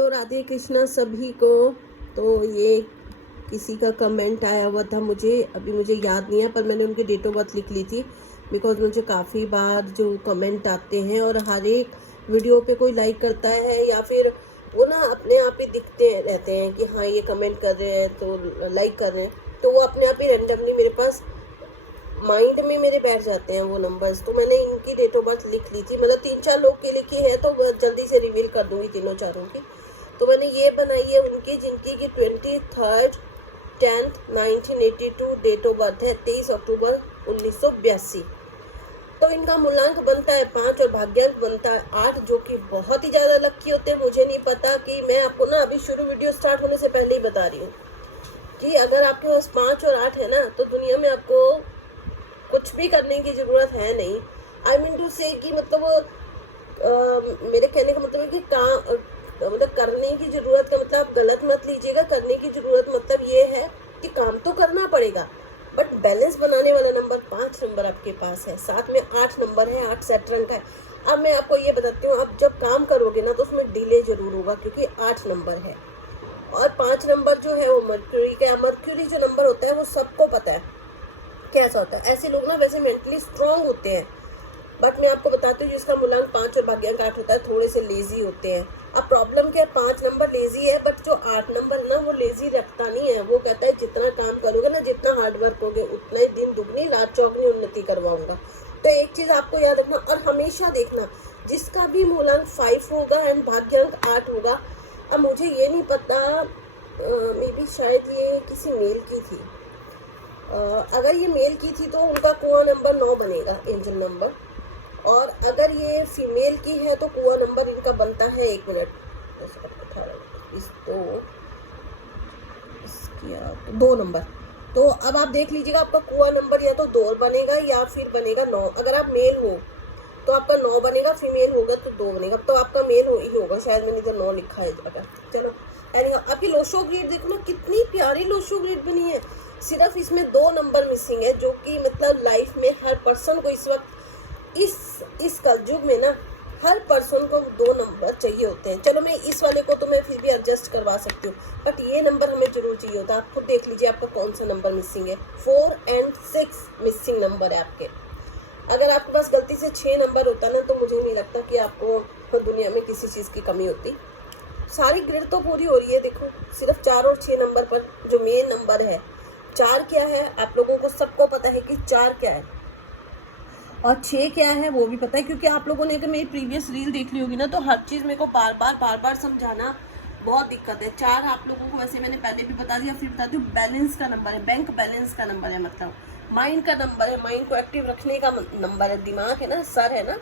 राधे कृष्णा सभी को। तो ये किसी का कमेंट आया हुआ था, मुझे याद नहीं है, पर मैंने उनकी डेट ऑफ बर्थ लिख ली थी। बिकॉज मुझे काफ़ी बार जो कमेंट आते हैं और हर एक वीडियो पे कोई लाइक करता है या फिर वो ना अपने आप ही दिखते रहते हैं कि हाँ ये कमेंट कर रहे हैं तो लाइक कर रहे हैं, तो वो अपने आप ही रैंडमली मेरे पास माइंड में मेरे बैठ जाते हैं वो नंबर्स। तो मैंने इनकी डेट ऑफ बर्थ लिख ली थी, मतलब 3-4 लोग की लिखी है, तो जल्दी से रिवील कर दूंगी तीनों चारों की। तो मैंने ये बनाई है उनकी जिनकी की 23/10/1982 डेट ऑफ बर्थ है, 23 अक्टूबर 1982। तो इनका मूलांक बनता है 5 और भाग्यांक बनता है 8, जो कि बहुत ही ज़्यादा लक्की होते हैं। मुझे नहीं पता कि मैं आपको ना अभी शुरू वीडियो स्टार्ट होने से पहले ही बता रही हूँ कि अगर आपके पास 5 और 8 है ना, तो दुनिया में आपको कुछ भी करने की ज़रूरत है नहीं। आई मीन टू से कि मतलब मेरे कहने का मतलब है कि काम मतलब करने की ज़रूरत का मतलब आप गलत मत लीजिएगा। करने की ज़रूरत मतलब ये है कि काम तो करना पड़ेगा, बट बैलेंस बनाने वाला नंबर 5 नंबर आपके पास है, साथ में 8 नंबर है, 8 सैटर्न का है। अब मैं आपको ये बताती हूँ, अब जब काम करोगे ना तो उसमें डिले ज़रूर होगा क्योंकि 8 नंबर है और 5 नंबर जो है वो मर्क्यूरी का। मर्क्यूरी जो नंबर होता है वो सबको पता है कैसा होता है। ऐसे लोग ना वैसे मेंटली स्ट्रांग होते हैं, बट मैं आपको बताती हूँ जिसका मूलांक 5 और भाग्यांक 8 होता है थोड़े से लेजी होते हैं। अब प्रॉब्लम क्या है, 5 नंबर लेजी है, बट जो 8 नंबर ना वो लेजी रखता नहीं है। वो कहता है जितना काम करोगे ना, जितना हार्ड वर्क करोगे, उतना ही दिन दुगनी रात चौगनी उन्नति करवाऊंगा। तो एक चीज़ आपको याद रखना और हमेशा देखना, जिसका भी मूलांक 5 होगा एंड भाग्यांक 8 होगा। अब मुझे ये नहीं पता, मे बी शायद ये किसी मेल की थी। अगर ये मेल की थी तो उनका कुआं नंबर 9 बनेगा, एंजल नंबर। और अगर ये फीमेल की है तो कुआं नंबर इनका बनता है 1 मिनट 2 नंबर। तो अब आप देख लीजिएगा, आपका कुआं नंबर या तो 2 बनेगा या फिर बनेगा 9। अगर आप मेल हो तो आपका 9 बनेगा, फीमेल होगा तो 2 बनेगा। तो आपका मेल ही होगा, शायद मैंने इधर 9 लिखा है जगह। चलो आपकी लोशो ग्रिड देखो ना, कितनी प्यारी लोशो ग्रिड बनी है। सिर्फ इसमें 2 नंबर मिसिंग है, जो कि मतलब लाइफ में हर पर्सन को इस वक्त इस कलयुग में ना हर पर्सन को 2 नंबर चाहिए होते हैं। चलो मैं इस वाले को तो मैं फिर भी एडजस्ट करवा सकती हूँ, बट ये नंबर हमें जरूर चाहिए होता है। आप खुद देख लीजिए आपका कौन सा नंबर मिसिंग है। 4 और 6 मिसिंग नंबर है आपके। अगर आपके पास गलती से 6 नंबर होता ना, तो मुझे नहीं लगता कि आपको दुनिया में किसी चीज़ की कमी होती। सारी ग्रिड तो पूरी हो रही है, देखो सिर्फ 4 और 6 नंबर पर जो मेन नंबर है। 4 क्या है आप लोगों को सबको पता है कि 4 क्या है, और 6 क्या है वो भी पता है, क्योंकि आप लोगों ने अगर मेरी प्रीवियस रील देख ली होगी ना, तो हर चीज़ मेरे को बार बार समझाना बहुत दिक्कत है। 4 आप लोगों को वैसे मैंने पहले भी बता दिया, फिर बताती हूँ, बैलेंस का नंबर है, बैंक बैलेंस का नंबर है, मतलब माइंड का नंबर है, माइंड को एक्टिव रखने का नंबर है। दिमाग है ना, सर है ना,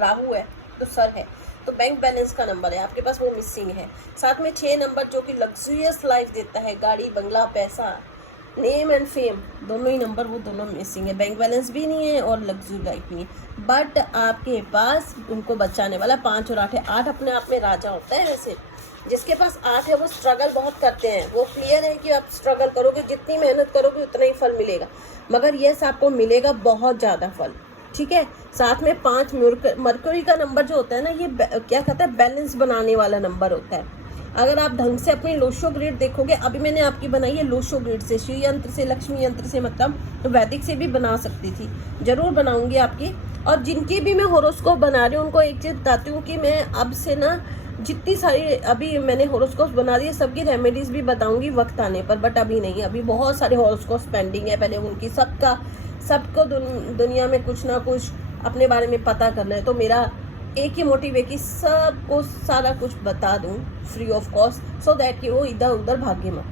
राहु है तो सर है, तो बैंक बैलेंस का नंबर है आपके पास, वो मिसिंग है। साथ में 6 नंबर जो कि लग्जरियस लाइफ देता है, गाड़ी बंगला पैसा नेम एंड फेम, दोनों ही नंबर वो दोनों मिसिंग है। बैंक बैलेंस भी नहीं है और लग्जरी लाइफ नहीं है, बट आपके पास उनको बचाने वाला 5 और 8 है। 8 अपने आप में राजा होता है। वैसे जिसके पास 8 है वो स्ट्रगल बहुत करते हैं, वो क्लियर है कि आप स्ट्रगल करोगे, जितनी मेहनत करोगे उतना ही फल मिलेगा, मगर यस आपको मिलेगा बहुत ज़्यादा फल, ठीक है। साथ में 5 मरकरी का नंबर जो होता है ना, ये क्या कहता है, बैलेंस बनाने वाला नंबर होता है। अगर आप ढंग से अपनी लोशो ग्रिड देखोगे, अभी मैंने आपकी बनाई है लोशो ग्रिड से, श्री यंत्र से, लक्ष्मी यंत्र से, मतलब तो वैदिक से भी बना सकती थी, जरूर बनाऊंगी आपकी। और जिनकी भी मैं होरोस्कोप बना रही हूँ उनको एक चीज़ बताती हूँ कि मैं अब से ना जितनी सारी अभी मैंने होरोस्कोप बना दी है, सबकी रेमेडीज़ भी बताऊंगी वक्त आने पर, बट अभी नहीं, अभी बहुत सारे होरोस्कोप पेंडिंग है। पहले उनकी सबको दुनिया में कुछ ना कुछ अपने बारे में पता करना है, तो मेरा एक ही मोटिव है कि सबको सारा कुछ बता दूं free of cost, so that कि वो इधर उधर भागे मत,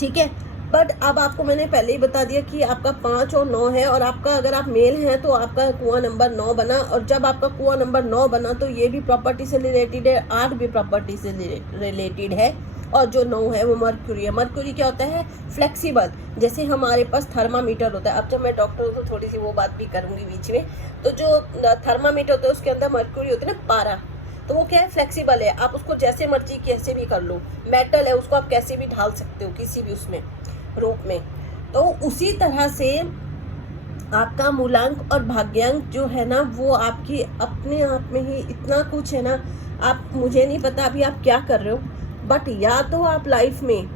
ठीक है। बट अब आपको मैंने पहले ही बता दिया कि आपका 5 और 9 है, और आपका अगर आप मेल हैं तो आपका कुआं नंबर 9 बना, और जब आपका कुआं नंबर 9 बना तो ये भी प्रॉपर्टी से रिलेटेड है, 8 भी प्रॉपर्टी से रिलेटेड है, और जो 9 है वो मर्क्यूरी है। मर्क्यूरी क्या होता है, फ्लेक्सिबल, जैसे हमारे पास थर्मामीटर होता है। अब जब मैं डॉक्टर हूँ तो थोड़ी सी वो बात भी करूँगी बीच में। तो जो थर्मामीटर होता है उसके अंदर मर्क्यूरी होती है ना, पारा, तो वो क्या है, फ्लेक्सिबल है, आप उसको जैसे मर्जी कैसे भी कर लो। मेटल है, उसको आप कैसे भी ढाल सकते हो किसी भी उसमें रूप में। तो उसी तरह से आपका मूलांक और भाग्यांक जो है ना, वो आपकी अपने आप में ही इतना कुछ है ना, आप, मुझे नहीं पता अभी आप क्या कर रहे हो, बट या तो आप लाइफ में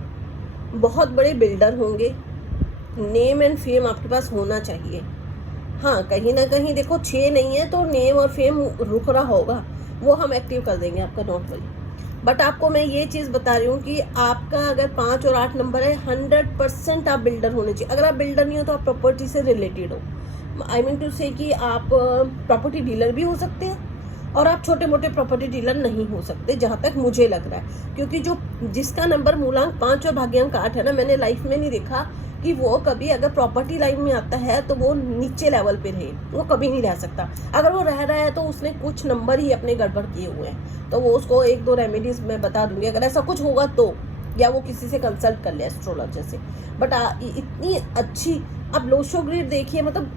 बहुत बड़े बिल्डर होंगे, नेम एंड फेम आपके पास होना चाहिए। हाँ, कहीं ना कहीं देखो 6 नहीं है तो नेम और फेम रुक रहा होगा, वो हम एक्टिव कर देंगे आपका, नॉट वरी। बट आपको मैं ये चीज़ बता रही हूँ कि आपका अगर 5 और 8 नंबर है, 100% आप बिल्डर होने चाहिए। अगर आप बिल्डर नहीं हो तो आप प्रॉपर्टी से रिलेटेड हो, आई मीन टू से कि आप प्रॉपर्टी डीलर भी हो सकते हैं और आप छोटे मोटे प्रॉपर्टी डीलर नहीं हो सकते, जहाँ तक मुझे लग रहा है। क्योंकि जो जिसका नंबर मूलांक 5 और भाग्यांक 8 है ना, मैंने लाइफ में नहीं देखा कि वो कभी अगर प्रॉपर्टी लाइन में आता है तो वो नीचे लेवल पे रहे, वो कभी नहीं रह सकता। अगर वो रह रहा है तो उसने कुछ नंबर ही अपने गड़बड़ किए हुए हैं, तो वो उसको 1-2 रेमेडीज मैं बता दूंगी अगर ऐसा कुछ होगा तो, या वो किसी से कंसल्ट कर ले एस्ट्रोलॉजर से। बट इतनी अच्छी आप लोशो ग्रिड देखिए, मतलब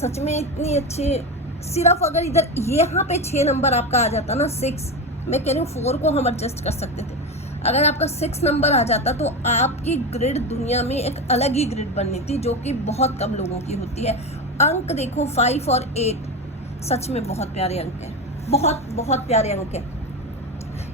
सच में इतनी अच्छी। सिर्फ अगर इधर यहाँ पे 6 नंबर आपका आ जाता ना, 6, मैं कह रही हूँ 4 को हम एडजस्ट कर सकते थे, अगर आपका 6 नंबर आ जाता तो आपकी ग्रिड दुनिया में एक अलग ही ग्रिड बननी थी, जो कि बहुत कम लोगों की होती है। अंक देखो 5 और 8, सच में बहुत प्यारे अंक है, बहुत बहुत प्यारे अंक है।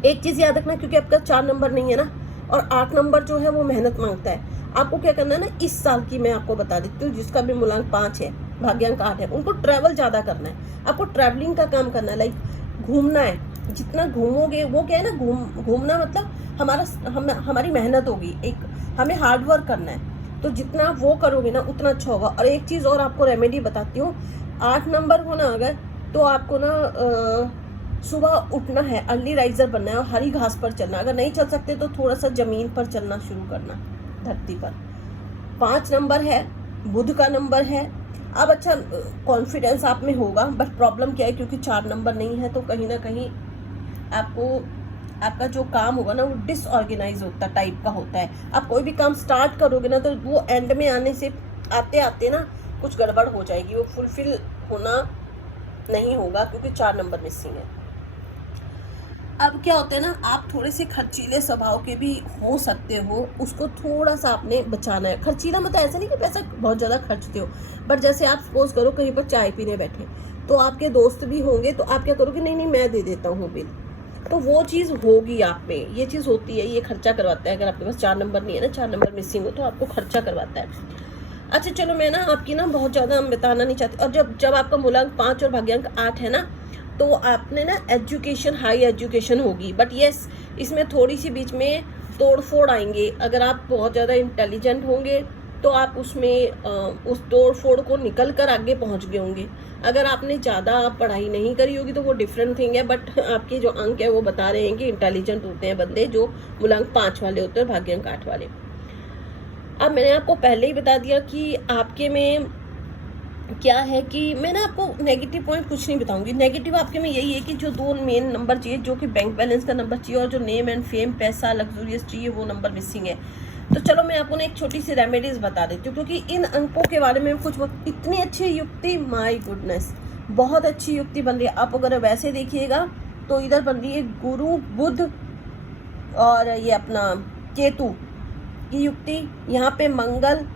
एक चीज़ याद रखना, क्योंकि आपका 4 नंबर नहीं है ना, और 8 नंबर जो है वो मेहनत मांगता है। आपको क्या करना है ना, इस साल की मैं आपको बता देती हूँ, जिसका भी मूलांक 5 है, भाग्यांक 8 है, उनको ट्रैवल ज़्यादा करना है, आपको ट्रैवलिंग का काम करना है, लाइक घूमना है। जितना घूमोगे, वो क्या है ना, घूमना मतलब हमारी मेहनत होगी, एक हमें हार्ड वर्क करना है, तो जितना वो करोगे ना उतना अच्छा होगा। और एक चीज़ और आपको रेमेडी बताती हूँ, 8 नंबर हो ना अगर, तो आपको ना सुबह उठना है, अर्ली राइजर बनना है और हरी घास पर चलना। अगर नहीं चल सकते तो थोड़ा सा ज़मीन पर चलना शुरू करना, धरती पर। 5 नंबर है, बुध का नंबर है। अब अच्छा कॉन्फिडेंस आप में होगा, बट प्रॉब्लम क्या है, क्योंकि 4 नंबर नहीं है तो कहीं ना कहीं आपका जो काम होगा ना वो डिसऑर्गेनाइज होता टाइप का होता है। आप कोई भी काम स्टार्ट करोगे ना तो वो एंड में आने से आते आते ना कुछ गड़बड़ हो जाएगी, वो फुलफिल होना नहीं होगा, क्योंकि 4 नंबर मिसिंग है। अब क्या होता है ना, आप थोड़े से खर्चीले स्वभाव के भी हो सकते हो, उसको थोड़ा सा आपने बचाना है। खर्चीला मतलब ऐसा नहीं कि पैसा बहुत ज़्यादा खर्चते हो, बट जैसे आप सपोज करो कहीं पर चाय पीने बैठे, तो आपके दोस्त भी होंगे, तो आप क्या करोगे, नहीं नहीं मैं दे देता हूँ बिल, तो वो चीज़ होगी आप में, ये चीज़ होती है, ये खर्चा करवाता है। अगर आपके पास 4 नंबर नहीं है ना, 4 नंबर मिसिंग हो, तो आपको खर्चा करवाता है। अच्छा चलो, मैं ना आपकी ना बहुत ज़्यादा बताना नहीं चाहती। और जब आपका मूलांक 5 और भाग्यांक 8 है ना, तो आपने ना एजुकेशन, हाई एजुकेशन होगी, बट यस इसमें थोड़ी सी बीच में तोड़ फोड़ आएंगे। अगर आप बहुत ज़्यादा इंटेलिजेंट होंगे तो आप उसमें उस तोड़ फोड़ को निकल कर आगे पहुंच गए होंगे। अगर आपने ज़्यादा पढ़ाई नहीं करी होगी तो वो डिफरेंट थिंग है, बट आपके जो अंक है वो बता रहे हैं कि इंटेलिजेंट होते हैं बंदे जो मूलांक 5 वाले होते हैं, भाग्यांक 8 वाले। अब मैंने आपको पहले ही बता दिया कि आपके में क्या है, कि मैं ना आपको नेगेटिव पॉइंट कुछ नहीं बताऊंगी। नेगेटिव आपके में यही है कि जो 2 मेन नंबर चाहिए, जो कि बैंक बैलेंस का नंबर चाहिए और जो नेम एंड फेम, पैसा, लग्जूरियस चाहिए, वो नंबर मिसिंग है। तो चलो मैं आपको ना एक छोटी सी रेमेडीज बता देती हूँ, क्योंकि इन अंकों के बारे में कुछ इतनी अच्छी युक्ति, माय गुडनेस, बहुत अच्छी युक्ति बन रही है। आप अगर वैसे देखिएगा तो इधर बन रही है गुरु, बुध और ये अपना केतु की युक्ति, यहाँ पे मंगल,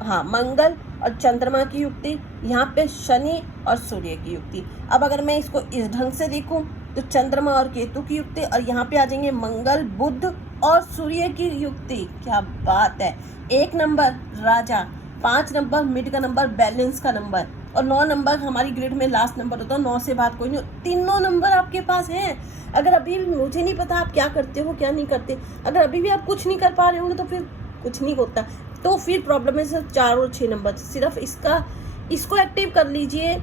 हाँ मंगल और चंद्रमा की युक्ति, यहाँ पे शनि और सूर्य की युक्ति। अब अगर मैं इसको इस ढंग से देखूं तो चंद्रमा और केतु की युक्ति, और यहाँ पे आ जाएंगे मंगल, बुध और सूर्य की युक्ति। क्या बात है। 1 नंबर राजा, 5 नंबर मिड का नंबर, बैलेंस का नंबर, और 9 नंबर हमारी ग्रिड में लास्ट नंबर होता है। 9 से बात कोई नहीं, तीनों नंबर आपके पास हैं। अगर अभी भी मुझे नहीं पता आप क्या करते हो क्या नहीं करते, अगर अभी भी आप कुछ नहीं कर पा रहे होंगे तो फिर कुछ नहीं होता, तो फिर प्रॉब्लम है सिर्फ 4 और 6 नंबर। सिर्फ इसको एक्टिव कर लीजिए,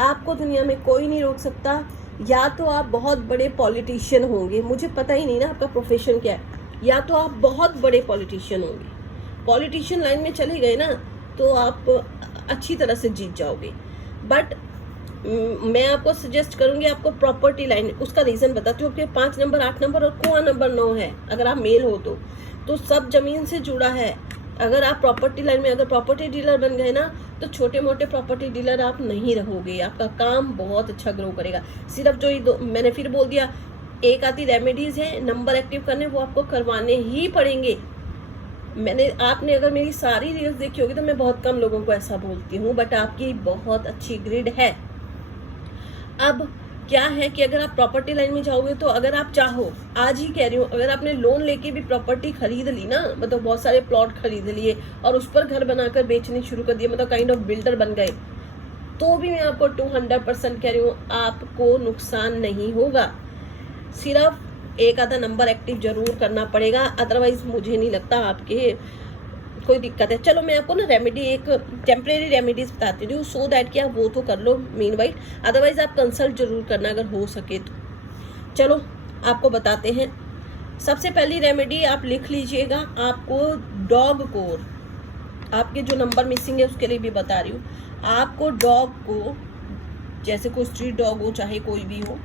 आपको दुनिया में कोई नहीं रोक सकता। या तो आप बहुत बड़े पॉलिटिशियन होंगे, मुझे पता ही नहीं ना आपका प्रोफेशन क्या है, या तो आप बहुत बड़े पॉलिटिशियन होंगे, पॉलिटिशियन लाइन में चले गए ना तो आप अच्छी तरह से जीत जाओगे। बट मैं आपको सजेस्ट करूंगी आपको प्रॉपर्टी लाइन, उसका रीज़न बताती हूँ। आपके 5 नंबर, 8 नंबर और कुआं नंबर 9 है, अगर आप मेल हो तो सब जमीन से जुड़ा है। अगर आप प्रॉपर्टी लाइन में अगर प्रॉपर्टी डीलर बन गए ना, तो छोटे मोटे प्रॉपर्टी डीलर आप नहीं रहोगे, आपका काम बहुत अच्छा ग्रो करेगा। सिर्फ जो ये मैंने फिर बोल दिया, एक आती रेमेडीज़ है नंबर एक्टिव करने, वो आपको करवाने ही पड़ेंगे। आपने अगर मेरी सारी रील्स देखी होगी तो मैं बहुत कम लोगों को ऐसा बोलती हूँ, बट आपकी बहुत अच्छी ग्रिड है। अब क्या है कि अगर आप प्रॉपर्टी लाइन में जाओगे तो अगर आप चाहो, आज ही कह रही हूँ, अगर आपने लोन लेके भी प्रॉपर्टी खरीद ली ना, मतलब बहुत सारे प्लॉट खरीद लिए और उस पर घर बनाकर बेचने शुरू कर दिए, मतलब काइंड ऑफ बिल्डर बन गए, तो भी मैं आपको 200% कह रही हूँ आपको नुकसान नहीं होगा। सिर्फ एक आधा नंबर एक्टिव जरूर करना पड़ेगा, अदरवाइज मुझे नहीं लगता आपके कोई दिक्कत है। चलो मैं आपको ना रेमेडी, एक टेम्परेरी रेमेडीज बताती हूँ, सो दैट कि आप वो तो कर लो मीन वाइल, अदरवाइज आप कंसल्ट जरूर करना अगर हो सके तो। चलो आपको बताते हैं। सबसे पहली रेमेडी आप लिख लीजिएगा, आपको डॉग कोर, आपके जो नंबर मिसिंग है उसके लिए भी बता रही हूँ, आपको डॉग को, जैसे कोई स्ट्रीट डॉग हो चाहे कोई भी हो,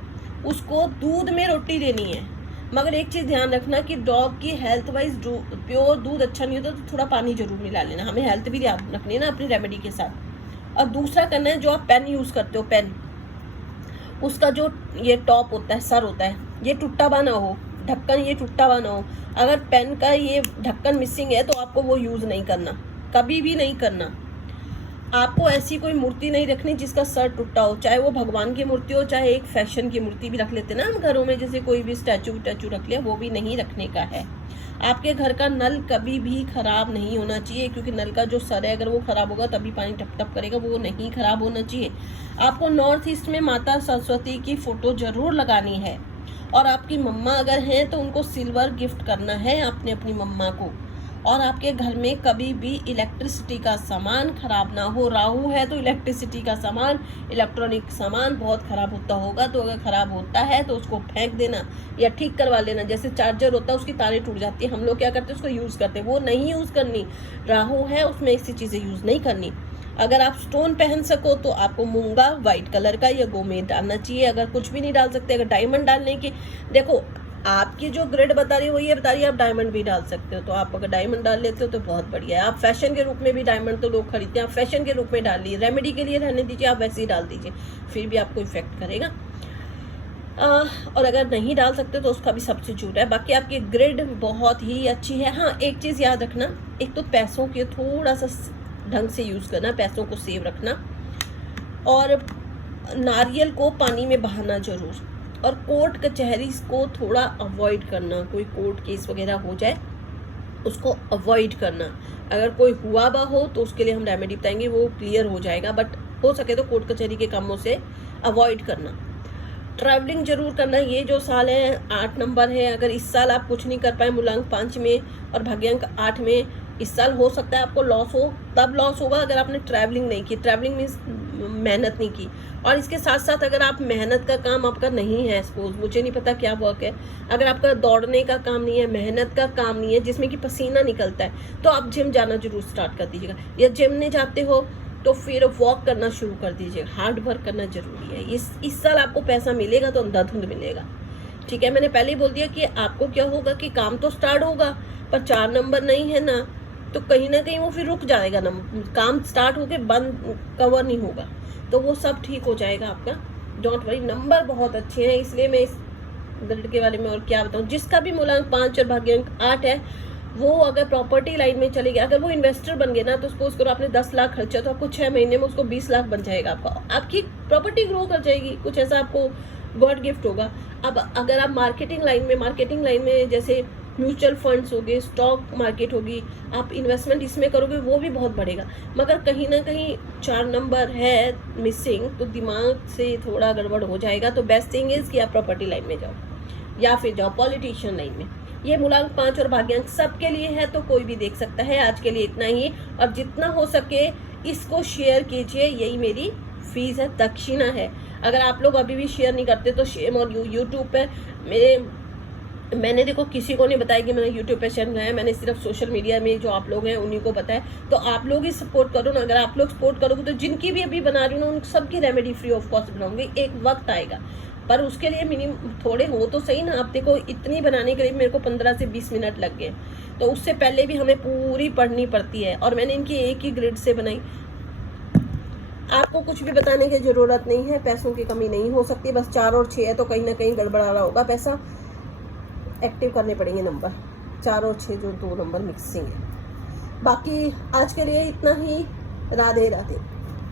उसको दूध में रोटी देनी है। मगर एक चीज़ ध्यान रखना कि डॉग की हेल्थ वाइज प्योर दूध अच्छा नहीं होता, तो थोड़ा पानी जरूर मिला लेना, हमें हेल्थ भी ध्यान रखनी है ना अपनी रेमेडी के साथ। और दूसरा करना है, जो आप पेन यूज़ करते हो, पेन, उसका जो ये टॉप होता है, सर होता है, ये टूटा हुआ ना हो, ढक्कन ये टूटा हुआ ना हो। अगर पेन का ये ढक्कन मिसिंग है तो आपको वो यूज़ नहीं करना, कभी भी नहीं करना। आपको ऐसी कोई मूर्ति नहीं रखनी जिसका सर टूटा हो, चाहे वो भगवान की मूर्ति हो, चाहे एक फैशन की मूर्ति भी रख लेते ना हम घरों में, जैसे कोई भी स्टैचू रख लिया, वो भी नहीं रखने का है। आपके घर का नल कभी भी खराब नहीं होना चाहिए, क्योंकि नल का जो सर है अगर वो खराब होगा तभी पानी टप टप करेगा, वो नहीं खराब होना चाहिए। आपको नॉर्थ ईस्ट में माता सरस्वती की फोटो जरूर लगानी है, और आपकी मम्मा अगर हैं तो उनको सिल्वर गिफ्ट करना है आपने अपनी मम्मा को। और आपके घर में कभी भी इलेक्ट्रिसिटी का सामान खराब ना हो। राहु है तो इलेक्ट्रिसिटी का सामान, इलेक्ट्रॉनिक सामान बहुत खराब होता होगा, तो अगर खराब होता है तो उसको फेंक देना या ठीक करवा लेना। जैसे चार्जर होता है उसकी तारें टूट जाती है, हम लोग क्या करते हैं उसको यूज़ करते हैं, वो नहीं यूज़ करनी। राहु है उसमें ऐसी चीज़ें यूज़ नहीं करनी। अगर आप स्टोन पहन सको तो आपको मूंगा वाइट कलर का या गोमेद डालना चाहिए। अगर कुछ भी नहीं डाल सकते, अगर डायमंड डालने की, देखो आपकी जो ग्रेड बता रही है वो ये बता रही है आप डायमंड भी डाल सकते हो, तो आप अगर डायमंड डाल लेते हो तो बहुत बढ़िया है। आप फैशन के रूप में भी डायमंड तो लोग खरीदते हैं, आप फैशन के रूप में डाल लीजिए, रेमेडी के लिए रहने दीजिए, आप वैसे ही डाल दीजिए, फिर भी आपको इफेक्ट करेगा। और अगर नहीं डाल सकते तो उसका भी सब्स्टिट्यूट है। बाकी आपकी ग्रिड बहुत ही अच्छी है। हाँ, एक चीज़ याद रखना, एक तो पैसों के थोड़ा सा ढंग से यूज़ करना, पैसों को सेव रखना, और नारियल को पानी में बहाना जरूर, और कोर्ट कचहरी को थोड़ा अवॉइड करना। कोई कोर्ट केस वगैरह हो जाए उसको अवॉइड करना। अगर कोई हुआ बा हो तो उसके लिए हम रेमेडी बताएंगे, वो क्लियर हो जाएगा, बट हो सके तो कोर्ट कचहरी के कामों से अवॉइड करना। ट्रैवलिंग जरूर करना। ये जो साल है 8 नंबर है, अगर इस साल आप कुछ नहीं कर पाए मूलांक 5 में और भाग्यांक 8 में, इस साल हो सकता है आपको लॉस हो। तब लॉस होगा अगर आपने ट्रैवलिंग नहीं की, ट्रैवलिंग मीन्स मेहनत नहीं की। और इसके साथ साथ अगर आप मेहनत का काम आपका नहीं है, सपोज मुझे नहीं पता क्या वर्क है, अगर आपका दौड़ने का काम नहीं है, मेहनत का काम नहीं है जिसमें कि पसीना निकलता है, तो आप जिम जाना जरूर स्टार्ट कर दीजिएगा। या जिम नहीं जाते हो तो फिर वॉक करना शुरू कर दीजिएगा। हार्ड वर्क करना जरूरी है। इस साल आपको पैसा मिलेगा तो अंधाधुंध मिलेगा, ठीक है। मैंने पहले ही बोल दिया कि आपको क्या होगा कि काम तो स्टार्ट होगा पर 4 नंबर नहीं है ना, तो कहीं ना कहीं वो फिर रुक जाएगा ना, काम स्टार्ट होके बंद कवर नहीं होगा, तो वो सब ठीक हो जाएगा आपका। डोंट वरी, नंबर बहुत अच्छे हैं, इसलिए मैं इस ग्रेड के बारे में और क्या बताऊँ। जिसका भी मूलांक 5 और भाग्यांक 8 है वो अगर प्रॉपर्टी लाइन में चले गए, अगर वो इन्वेस्टर बन गए ना, तो सपोज करो आपने 10 लाख खर्चा, तो आपको 6 महीने में उसको 20 लाख बन जाएगा। आपकी प्रॉपर्टी ग्रो कर जाएगी, कुछ ऐसा आपको गॉड गिफ्ट होगा। अब अगर आप मार्केटिंग लाइन में जैसे म्यूचुअल फंड्स हो गए, स्टॉक मार्केट होगी, आप इन्वेस्टमेंट इसमें करोगे, वो भी बहुत बढ़ेगा। मगर कहीं ना कहीं 4 नंबर है मिसिंग, तो दिमाग से थोड़ा गड़बड़ हो जाएगा। तो बेस्ट थिंग इज कि आप प्रॉपर्टी लाइन में जाओ या फिर जाओ पॉलिटिशियन लाइन में। ये मूलांक 5 और भाग्यांक सबके लिए है, तो कोई भी देख सकता है। आज के लिए इतना ही, और जितना हो सके इसको शेयर कीजिए, यही मेरी फीस है, दक्षिणा है। अगर आप लोग अभी भी शेयर नहीं करते तो शेम, और यूट्यूब पे मैंने देखो किसी को नहीं बताया कि मैंने यूट्यूब पे शेयर बनाया, मैंने सिर्फ सोशल मीडिया में जो आप लोग हैं उन्हीं को पता है। तो आप लोग ही सपोर्ट करो ना। अगर आप लोग सपोर्ट करोगे तो जिनकी भी अभी बना रही हूँ ना, उन सबकी रेमेडी फ्री ऑफ कॉस्ट बनाऊंगी। एक वक्त आएगा, पर उसके लिए मिनिमम थोड़े हो तो सही ना। आप देखो इतनी बनाने के लिए मेरे को 15 से 20 मिनट लग गए, तो उससे पहले भी हमें पूरी पढ़नी पड़ती है, और मैंने इनकी एक ही ग्रिड से बनाई। आपको कुछ भी बताने की जरूरत नहीं है, पैसों की कमी नहीं हो सकती। बस 4 और 6 है तो कहीं ना कहीं गड़बड़ा रहा होगा, पैसा एक्टिव करने पड़ेंगे नंबर 4 और 6 जो 2 नंबर मिक्सिंग है। बाकी आज के लिए इतना ही। राधे राधे।